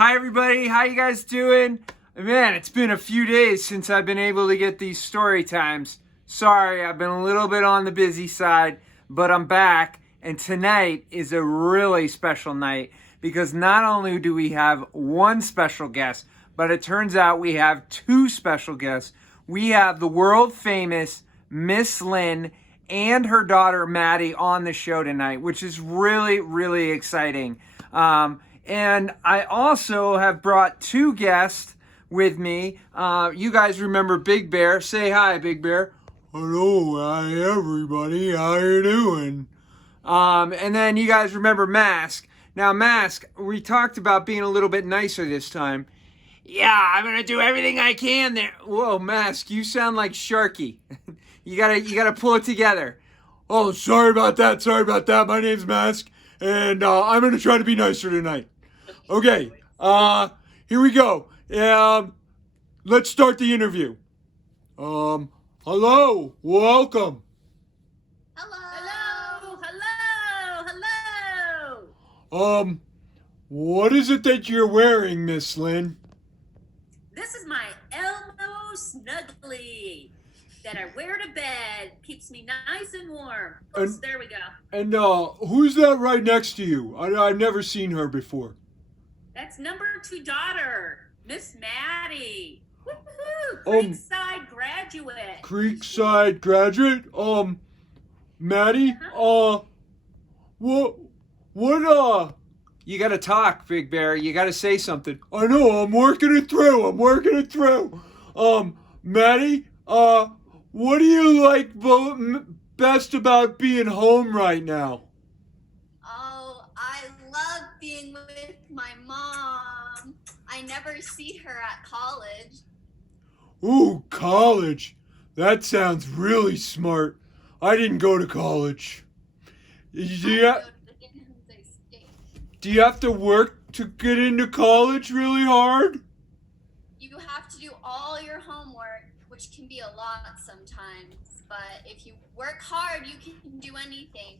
Hi everybody, how you guys doing? Man, it's been a few days since I've been able to get these story times. Sorry, I've been a little bit on the busy side, but I'm back, and tonight is a really special night because not only do we have one special guest, but it turns out we have two special guests. We have the world famous Ms Lynn and her daughter Maddie on the show tonight, which is really, really exciting. And I also have brought two guests with me. You guys remember Big Bear? Say hi, Big Bear. Hello, hi everybody. How you doing? And then you guys remember Mask. Now, Mask, we talked about being a little bit nicer this time. Yeah, I'm gonna do everything I can there. Whoa, Mask, you sound like Sharky. you gotta pull it together. Oh, sorry about that. Sorry about that. My name's Mask, and I'm gonna try to be nicer tonight. Okay. Here we go. Let's start the interview. Hello. Welcome. Hello. Hello. What is it that you're wearing, Miss Lynn? This is my Elmo Snuggly that I wear to bed. Keeps me nice and warm. Oops, there we go. And who's that right next to you? I've never seen her before. That's number 2 daughter, Miss Maddie. Woo-hoo! Creekside graduate. Creekside graduate? Maddie? What, You gotta talk, Big Bear. You gotta say something. I know, I'm working it through. Maddie, what do you like best about being home right now? Oh, I love being with my mom. I never see her at college. Ooh, college. That sounds really smart. I didn't go to college. Do you have to work to get into college really hard? You have to do all your homework, which can be a lot sometimes. But if you work hard, you can do anything.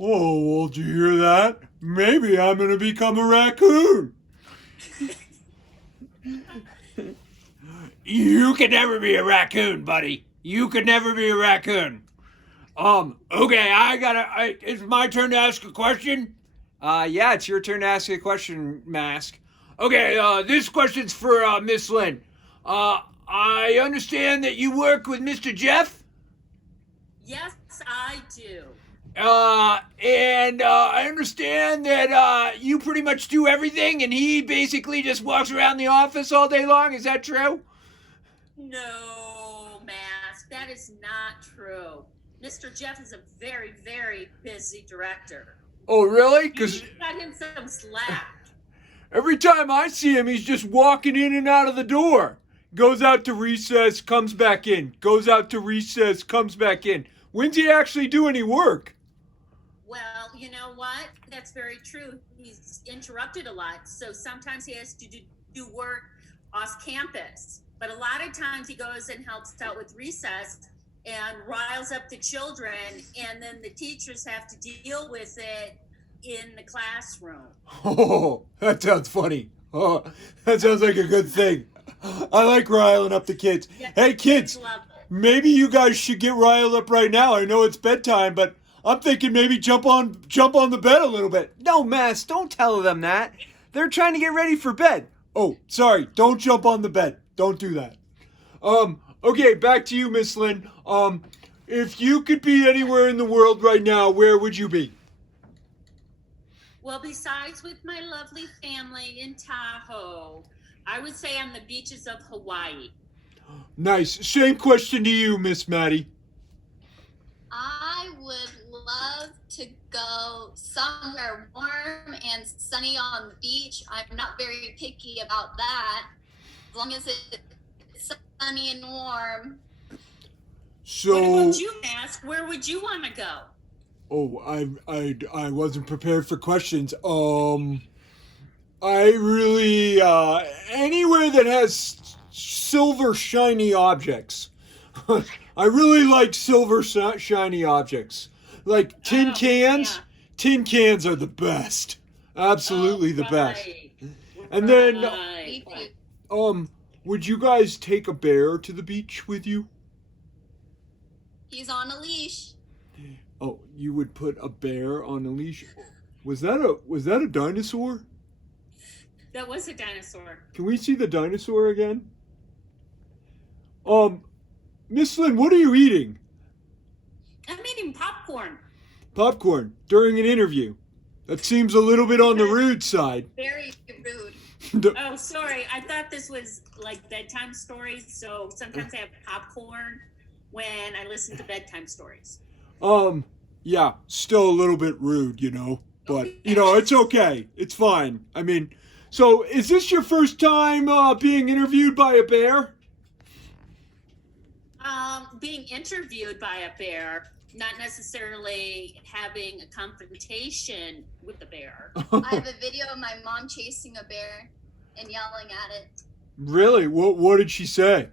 Oh, well, did you hear that? Maybe I'm going to become a raccoon. You could never be a raccoon, buddy. You could never be a raccoon. Okay, it's my turn to ask a question. Yeah, it's your turn to ask a question, Mask. Okay, this question's for Miss Lynn. I understand that you work with Mr. Jeff? Yes, I do. And I understand that you pretty much do everything and he basically just walks around the office all day long. Is that true? No, Mask, that is not true. Mr. Jeff is a very, very busy director. Oh, really? Because you cut him some slack. Every time I see him, he's just walking in and out of the door. Goes out to recess, comes back in. Goes out to recess, comes back in. When's he actually do any work? Well, you know what? That's very true. He's interrupted a lot, so sometimes he has to do work off campus. But a lot of times he goes and helps out with recess and riles up the children, and then the teachers have to deal with it in the classroom. Oh, that sounds funny. Oh, that sounds like a good thing. I like riling up the kids. Yeah, hey, kids, maybe you guys should get riled up right now. I know it's bedtime, but I'm thinking maybe jump on the bed a little bit. No, Mask, don't tell them that. They're trying to get ready for bed. Oh, sorry. Don't jump on the bed. Don't do that. Okay, back to you, Miss Lynn. If you could be anywhere in the world right now, where would you be? Well, besides with my lovely family in Tahoe, I would say on the beaches of Hawaii. Nice. Same question to you, Miss Maddie. I would love to go somewhere warm and sunny on the beach. I'm not very picky about that, as long as it's sunny and warm. So, what about you, Mask? Where would you want to go? Oh, I wasn't prepared for questions. I really anywhere that has silver shiny objects. I really like silver shiny objects. Like tin cans. Yeah. Tin cans are the best. Absolutely the best. And then, Right. would you guys take a bear to the beach with you? He's on a leash. Oh, you would put a bear on a leash? Was that a dinosaur? That was a dinosaur. Can we see the dinosaur again? Ms Lynn, what are you eating? I'm eating popcorn. Popcorn during an interview. That seems a little bit on the rude side. Very rude. Oh, sorry. I thought this was like bedtime stories, so sometimes I have popcorn when I listen to bedtime stories. Yeah, still a little bit rude, but it's okay. It's fine. I mean, so is this your first time being interviewed by a bear? Being interviewed by a bear, not necessarily having a confrontation with the bear. I have a video of my mom chasing a bear and yelling at it. Really? What did she say?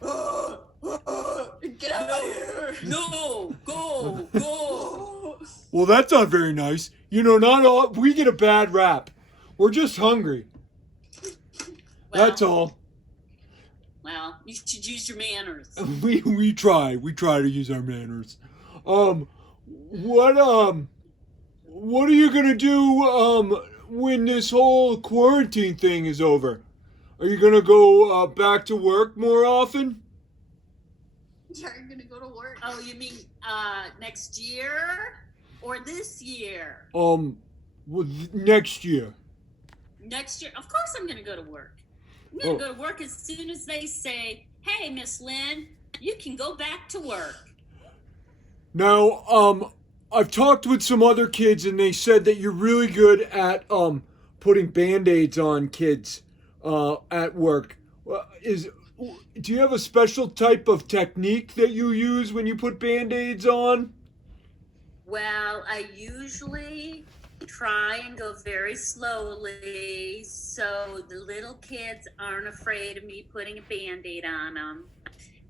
Get out of here! No, go. Well, that's not very nice. Not all we get a bad rap. We're just hungry. That's all. Well, you should use your manners. We try to use our manners. What are you gonna do when this whole quarantine thing is over? Are you gonna go back to work more often? You're gonna go to work. Oh, you mean next year or this year? Next year. Next year, of course, I'm gonna go to work. I'm gonna go to work as soon as they say, "Hey, Ms Lynn, you can go back to work." Now, I've talked with some other kids and they said that you're really good at putting band-aids on kids at work. Do you have a special type of technique that you use when you put band-aids on? Well, I usually try and go very slowly so the little kids aren't afraid of me putting a Band-Aid on them.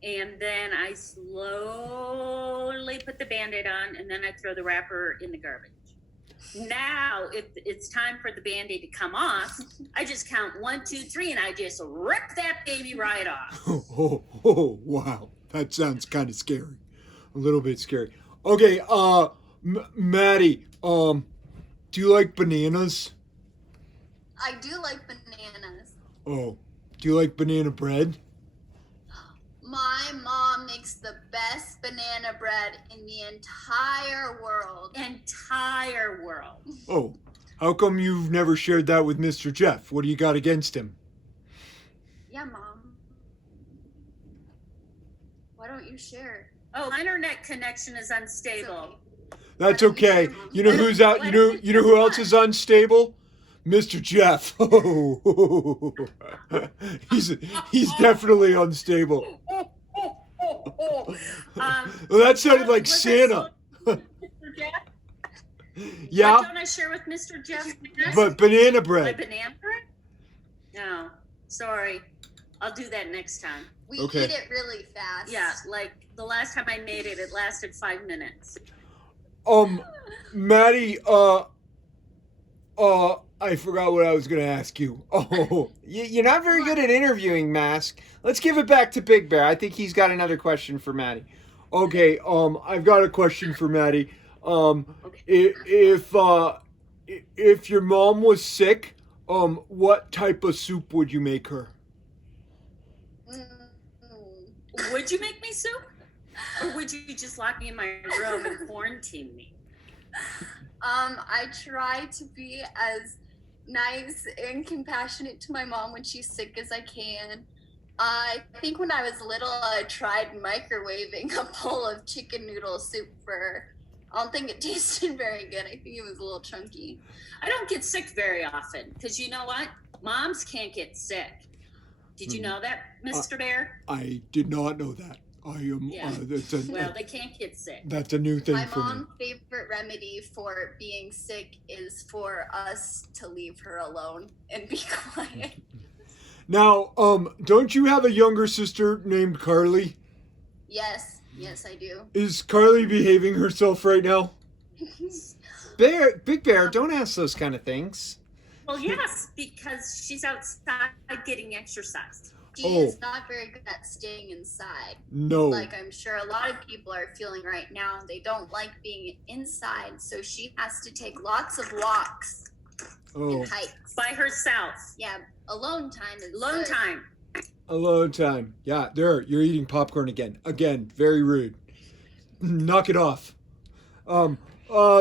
And then I slowly put the Band-Aid on, and then I throw the wrapper in the garbage. Now, if it's time for the Band-Aid to come off, I just count 1, 2, 3, and I just rip that baby right off. Oh, wow. That sounds kind of scary. A little bit scary. Okay, Maddie, do you like bananas? I do like bananas. Oh, do you like banana bread? My mom makes the best banana bread in the entire world. Entire world. Oh, how come you've never shared that with Mr. Jeff? What do you got against him? Yeah, Mom. Why don't you share? Oh, my internet connection is unstable. That's okay. You know who's out? You know who else is unstable? Mr. Jeff. He's definitely unstable. Well, that sounded like Santa. Mr. Jeff? Yeah. What don't I share with Mr. Jeff? But banana My bread. banana bread? No, sorry. I'll do that next time. We Okay. eat it really fast. Yeah, like the last time I made it, it lasted 5 minutes. Maddie, I forgot what I was gonna ask you. Oh, You're not very good at interviewing, Mask. Let's give it back to Big Bear. I think he's got another question for Maddie. okay. I've got a question for Maddie. Okay. If your mom was sick, what type of soup would you make her? Would you make me soup? Or would you just lock me in my room and quarantine me? I try to be as nice and compassionate to my mom when she's sick as I can. I think when I was little, I tried microwaving a bowl of chicken noodle soup for her. I don't think it tasted very good. I think it was a little chunky. I don't get sick very often because you know what? Moms can't get sick. Did you know that, Mr. Bear? I did not know that. Yeah. Well, they can't get sick. That's a new thing My for me. mom's favorite remedy for being sick is for us to leave her alone and be quiet. Now, don't you have a younger sister named Carly? Yes, I do. Is Carly behaving herself right now? Big Bear, don't ask those kind of things. Well, yes, because she's outside getting exercise. She Oh. is not very good at staying inside. No. Like I'm sure a lot of people are feeling right now. They don't like being inside, so she has to take lots of walks Oh. and hikes. By herself. Yeah, alone time is Alone good. time. Alone time. Yeah, there. You're eating popcorn again. Again, very rude. Knock it off.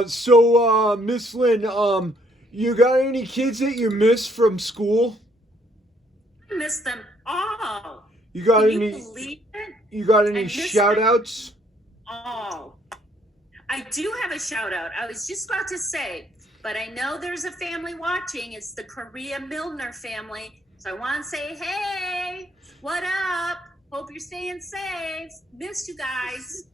So, Miss Lynn, you got any kids that you miss from school? I miss them all. You got Can any? you believe it? You got I any miss shout them. outs? Oh, I do have a shout out. I was just about to say, but I know there's a family watching. It's the Korea Milner family. So I want to say, hey, what up? Hope you're staying safe. Miss you guys.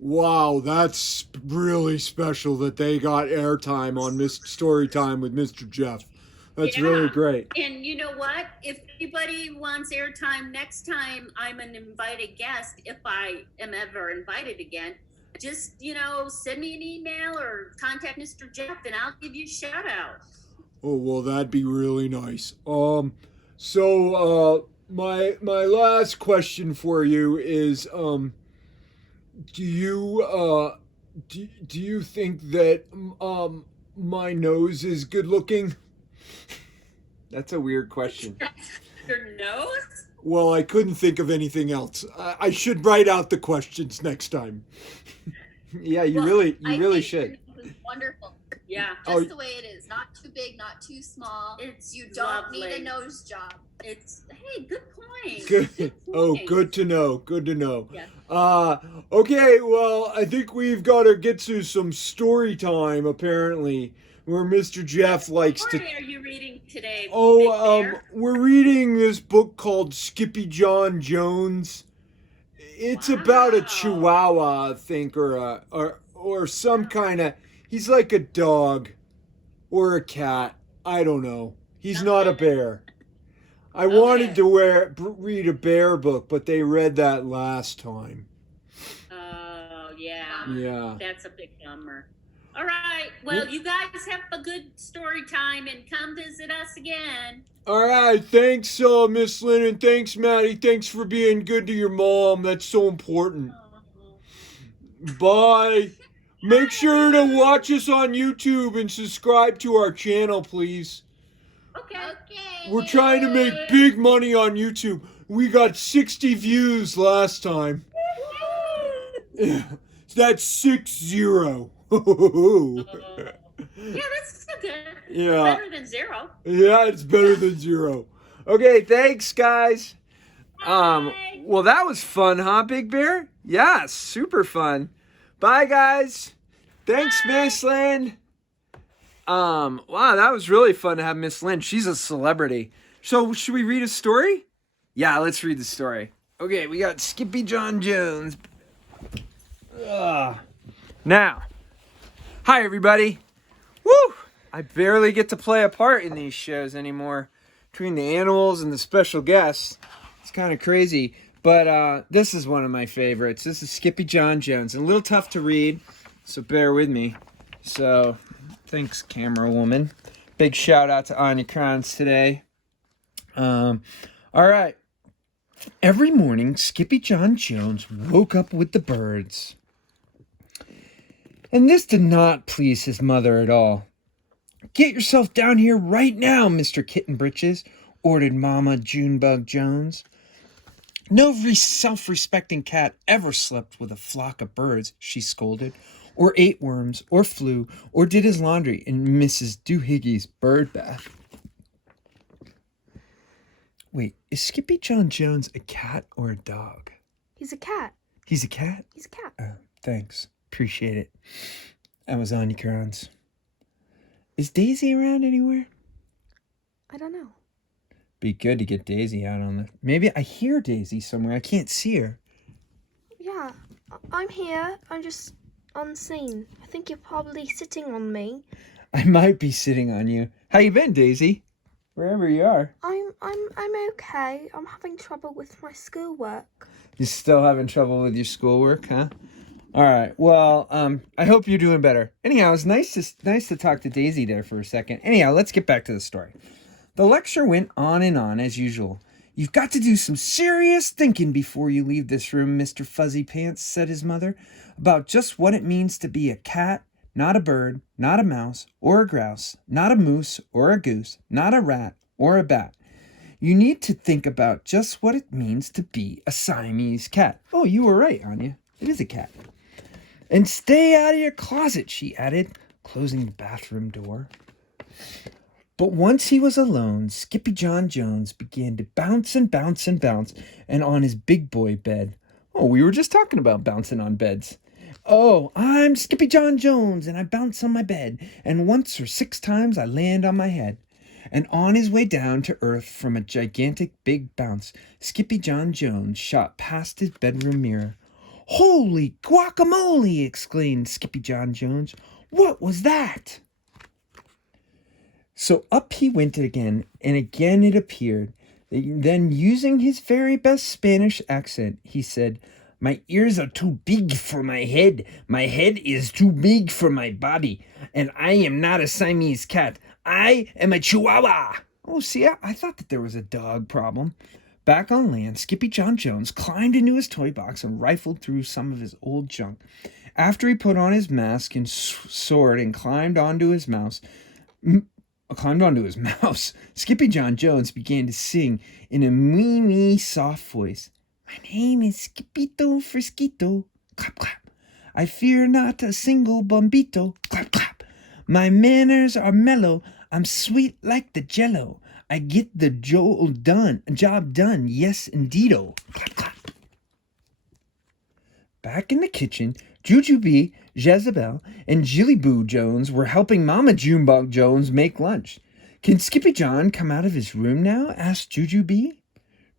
Wow, that's really special that they got airtime on Miss Story Time with Mr. Jeff. That's Yeah. really great. And you know what? If anybody wants airtime next time I'm an invited guest, if I am ever invited again, just, send me an email or contact Mr. Jeff and I'll give you a shout out. Oh, well, that'd be really nice. So, my last question for you is, do you think that my nose is good looking? That's a weird question. Your nose? Well, I couldn't think of anything else. I should write out the questions next time. Yeah, you Well, really I think should. your nose is wonderful. Yeah. Just the way it is. Not too big, not too small. It's You don't need lovely. a nose job. Hey, good point. Good. Oh, point. good to know. Good to know. Yeah. Okay, well, I think we've got to get to some story time, apparently, where Mr. Jeff likes What to... story are you reading today? Oh, Big Bear? we're reading this book called Skippy John Jones. It's about a Wow. Chihuahua, I think, or some kind of... He's like a dog or a cat. I don't know. He's not a bear. I wanted to read a bear book, but they read that last time. Oh, yeah. Yeah. That's a big bummer. All right. Well, you guys have a good story time and come visit us again. All right. Thanks, Miss Lynn, and thanks, Maddie. Thanks for being good to your mom. That's so important. Bye. Make sure to watch us on YouTube and subscribe to our channel, please. Okay. We're trying to make big money on YouTube. We got 60 views last time. That's 60. Yeah, that's still good. Yeah. Better than zero. Yeah, it's better than 0. Okay, thanks, guys. Bye. Well, that was fun, huh, Big Bear? Yeah, super fun. Bye, guys. Thanks, Miss Lynn. Wow, that was really fun to have Miss Lynn. She's a celebrity. So, should we read a story? Yeah, let's read the story. Okay, we got Skippy John Jones. Now, hi, everybody. Woo! I barely get to play a part in these shows anymore. Between the animals and the special guests, it's kind of crazy. But this is one of my favorites. This is Skippy John Jones. A little tough to read, so bear with me. So, thanks, camera woman. Big shout out to Anya Kranz today. All right. Every morning, Skippy John Jones woke up with the birds. And this did not please his mother at all. "Get yourself down here right now, Mr. Kitten Britches," ordered Mama Junebug Jones. "No self-respecting cat ever slept with a flock of birds," she scolded, "or ate worms, or flew, or did his laundry in Mrs. Doohiggy's bird bath." Wait, is Skippy John Jones a cat or a dog? He's a cat. He's a cat? He's a cat. Oh, thanks. Appreciate it. That was Anya Kranz. Is Daisy around anywhere? I don't know. Be good to get Daisy out on the... Maybe I hear Daisy somewhere. I can't see her. Yeah, I'm here. I'm just unseen. I think you're probably sitting on me. I might be sitting on you. How you been, Daisy? Wherever you are. I'm okay. I'm having trouble with my schoolwork. You still having trouble with your schoolwork, huh? All right. Well, I hope you're doing better. Anyhow, it's nice to talk to Daisy there for a second. Anyhow, let's get back to the story. The lecture went on and on as usual. You've got to do some serious thinking before you leave this room, Mr. Fuzzy Pants, said his mother, about just what it means to be a cat, not a bird, not a mouse, or a grouse, not a moose or a goose, not a rat or a bat. You need to think about just what it means to be a Siamese cat. Oh, you were right, Anya. It is a cat. And stay out of your closet, she added, closing the bathroom door. But once he was alone, Skippy John Jones began to bounce and bounce and bounce, and on his big boy bed. Oh, we were just talking about bouncing on beds. Oh, I'm Skippy John Jones, and I bounce on my bed, and once or 6 times I land on my head. And on his way down to earth from a gigantic big bounce, Skippy John Jones shot past his bedroom mirror. Holy guacamole! Exclaimed Skippy John Jones. What was that? So up he went again, and again it appeared. Then, using his very best Spanish accent, he said, My ears are too big for my head is too big for my body, and I am not a Siamese cat. I am a Chihuahua. Oh, see, I thought that there was a dog problem. Back on land, Skippy John Jones climbed into his toy box and rifled through some of his old junk. After he put on his mask and sword and climbed onto his mouse, Skippy John Jones began to sing in a wee soft voice. My name is Skippito Frisquito. Clap, clap. I fear not a single bombito. Clap, clap. My manners are mellow. I'm sweet like the jello. I get the job done. Yes, indeedo. Clap, clap. Back in the kitchen, Jujubee, Jezebel, and Jillyboo Jones were helping Mama Junebug Jones make lunch. Can Skippy John come out of his room now? Asked Jujubee.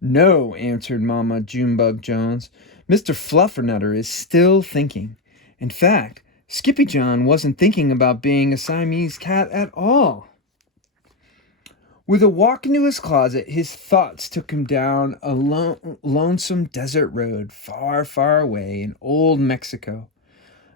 No, answered Mama Junebug Jones. Mr. Fluffernutter is still thinking. In fact, Skippy John wasn't thinking about being a Siamese cat at all. With a walk into his closet, his thoughts took him down a lonesome desert road far, far away in old Mexico.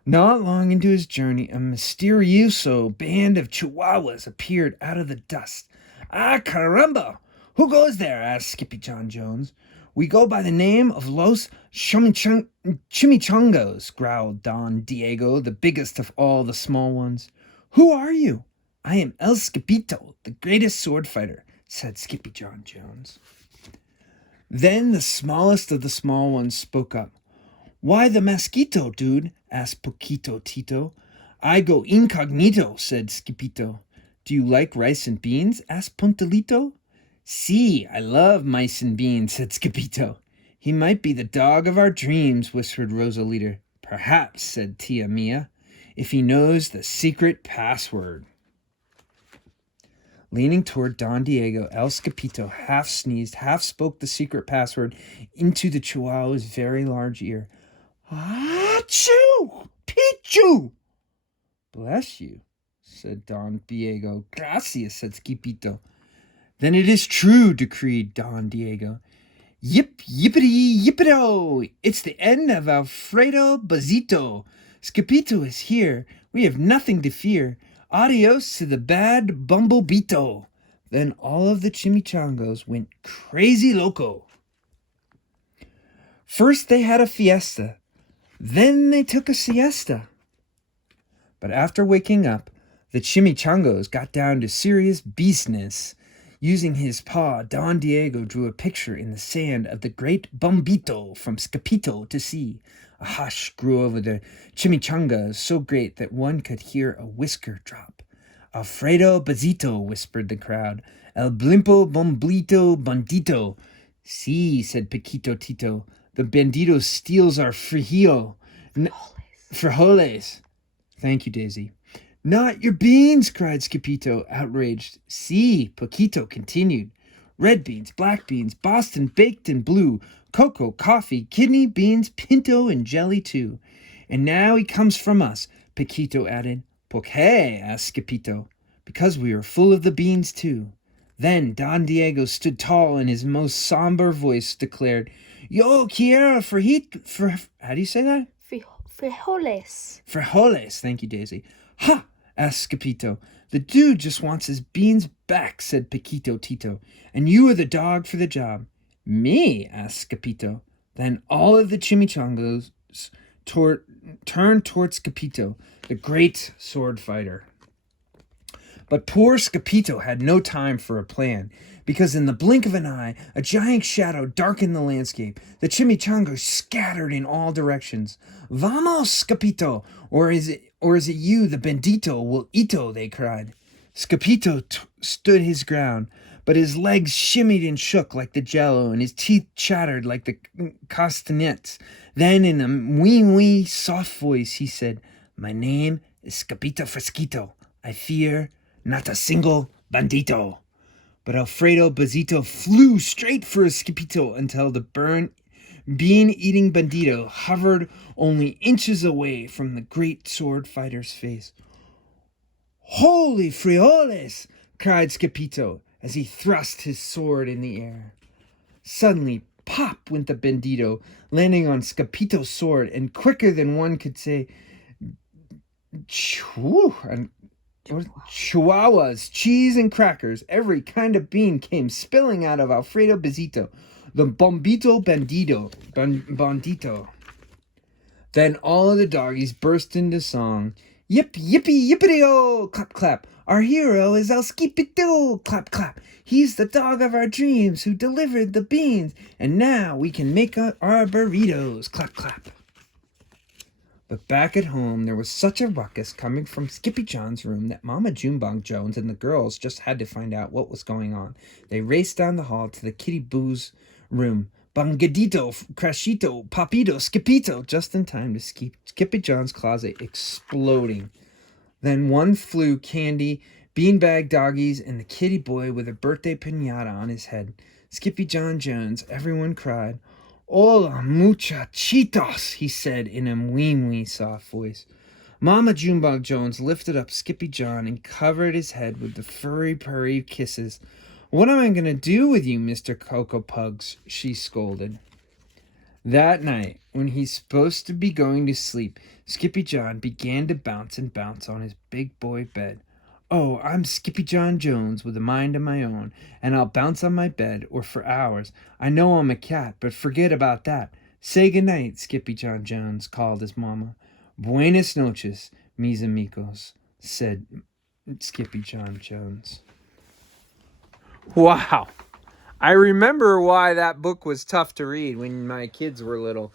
Not long into his journey, a mysterioso band of Chihuahuas appeared out of the dust. Ah, caramba! Who goes there? Asked Skippy John Jones. We go by the name of Los Chimichangos, growled Don Diego, the biggest of all the small ones. Who are you? I am El Skipito, the greatest sword fighter, said Skippy John Jones. Then the smallest of the small ones spoke up. Why the mosquito, dude? Asked Poquito Tito. I go incognito, said Skipito. Do you like rice and beans? Asked Puntalito. See, I love mice and beans, said Skipito. He might be the dog of our dreams, whispered Rosalita. Perhaps, said Tia Mia, if he knows the secret password. Leaning toward Don Diego, El Skipito half sneezed, half spoke the secret password into the Chihuahua's very large ear. Achoo! Pichu! Bless you, said Don Diego. Gracias, said Skipito. Then it is true, decreed Don Diego. Yip, yippity, yippido! It's the end of Alfredo Bazito. Skipito is here. We have nothing to fear. Adios to the bad Bumblebeeto. Then all of the chimichangos went crazy loco. First they had a fiesta. Then they took a siesta. But after waking up, the chimichangos got down to serious business. Using his paw, Don Diego drew a picture in the sand of the great Bumbito from Skipito to see. A hush grew over the chimichangas so great that one could hear a whisker drop. Alfredo Bazito, whispered the crowd. El blimpo bomblito bandito. See, said Paquito Tito. The bandito steals our frijillo. Frijoles. Thank you, Daisy. Not your beans, cried Skipito, outraged. See, Paquito continued. Red beans, black beans, Boston baked and blue, cocoa, coffee, kidney beans, pinto, and jelly too. And now he comes from us, Paquito added. ¿Por qué? Asked Skipito. Because we are full of the beans too. Then Don Diego stood tall and his most somber voice declared, Yo quiero how do you say that? Frijoles. Frijoles, thank you, Daisy. Ha! Asked Scipito. The dude just wants his beans back, said Paquito Tito. And you are the dog for the job. Me? Asked Scipito. Then all of the chimichangos turned toward Scipito, the great sword fighter. But poor Scipito had no time for a plan, because in the blink of an eye, a giant shadow darkened the landscape. The chimichangos scattered in all directions. Vamos, Scipito! Or is it you, the bandito, will ito, they cried. Scipito stood his ground, but his legs shimmied and shook like the jello, and his teeth chattered like the castanets. Then, in a wee soft voice, he said, My name is Scipito Fresquito. I fear not a single bandito. But Alfredo Bazito flew straight for Scipito until the bean-eating bandito hovered only inches away from the great sword fighter's face. Holy frijoles! Cried Scipito as he thrust his sword in the air. Suddenly, pop went the bandito, landing on Scipito's sword, and quicker than one could say, Chihuahuas, cheese, and crackers, every kind of bean came spilling out of Alfredo Bazito, the bombito bandito. Then all of the doggies burst into song. Yip, yippee, yippity-oh, clap, clap. Our hero is El Scipito, clap, clap. He's the dog of our dreams who delivered the beans, and now we can make our burritos, clap, clap. But back at home, there was such a ruckus coming from Skippy John's room that Mama Junebug Jones and the girls just had to find out what was going on. They raced down the hall to the Kitty Boo's room. Bangadito, Crashito, Papito, Skipito, just in time to Skippy John's closet exploding. Then one flew Candy, beanbag doggies, and the kitty boy with a birthday piñata on his head. Skippy John Jones, everyone cried. Hola, muchachitos, he said in a wee soft voice. Mama Junebug Jones lifted up Skippy John and covered his head with the furry purry kisses. What am I going to do with you, Mr. Cocoa Pugs? She scolded. That night, when he's supposed to be going to sleep, Skippy John began to bounce on his big boy bed. Oh, I'm Skippy John Jones with a mind of my own, and I'll bounce on my bed, or for hours. I know I'm a cat, but forget about that. Say goodnight, Skippy John Jones called his mama. Buenas noches, mis amigos, said Skippy John Jones. Wow. I remember why that book was tough to read when my kids were little.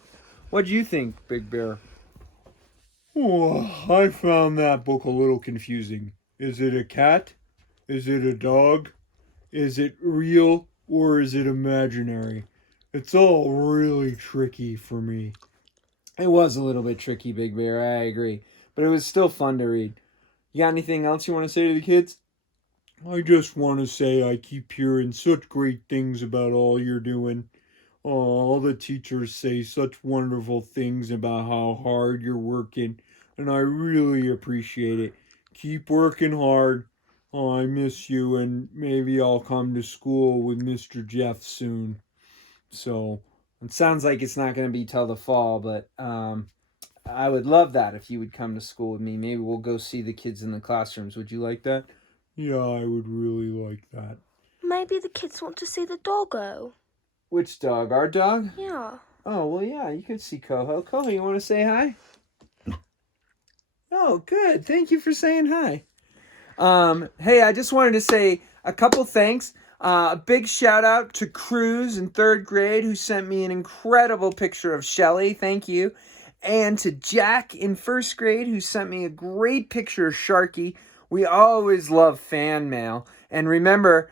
What'd you think, Big Bear? Oh, I found that book a little confusing. Is it a cat? Is it a dog? Is it real or is it imaginary? It's all really tricky for me. It was a little bit tricky, Big Bear, I agree. But it was still fun to read. You got anything else you want to say to the kids? I just want to say I keep hearing such great things about all you're doing. All the teachers say such wonderful things about how hard you're working, and I really appreciate it. Keep working hard. I miss you, and maybe I'll come to school with Mr. Jeff soon. So, it sounds like it's not going to be till the fall, but I would love that if you would come to school with me. Maybe we'll go see the kids in the classrooms. Would you like that? Yeah, I would really like that. Maybe the kids want to see the doggo. Which dog? Our dog? Yeah. Oh, well, yeah, you could see Coho. Coho, you want to say hi? Oh, good. Thank you for saying hi. Hey, I just wanted to say a couple thanks. A big shout out to Cruz in 3rd grade who sent me an incredible picture of Shelly. Thank you. And to Jack in 1st grade who sent me a great picture of Sharky. We always love fan mail. And remember,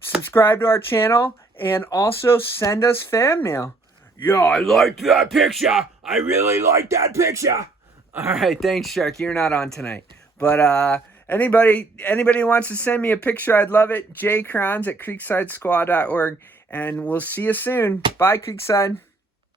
subscribe to our channel and also send us fan mail. Yeah, I liked that picture. I really liked that picture. All right, thanks, Shark. You're not on tonight. But anybody who wants to send me a picture, I'd love it. jcrons@creeksidesquaw.org. And we'll see you soon. Bye, Creekside.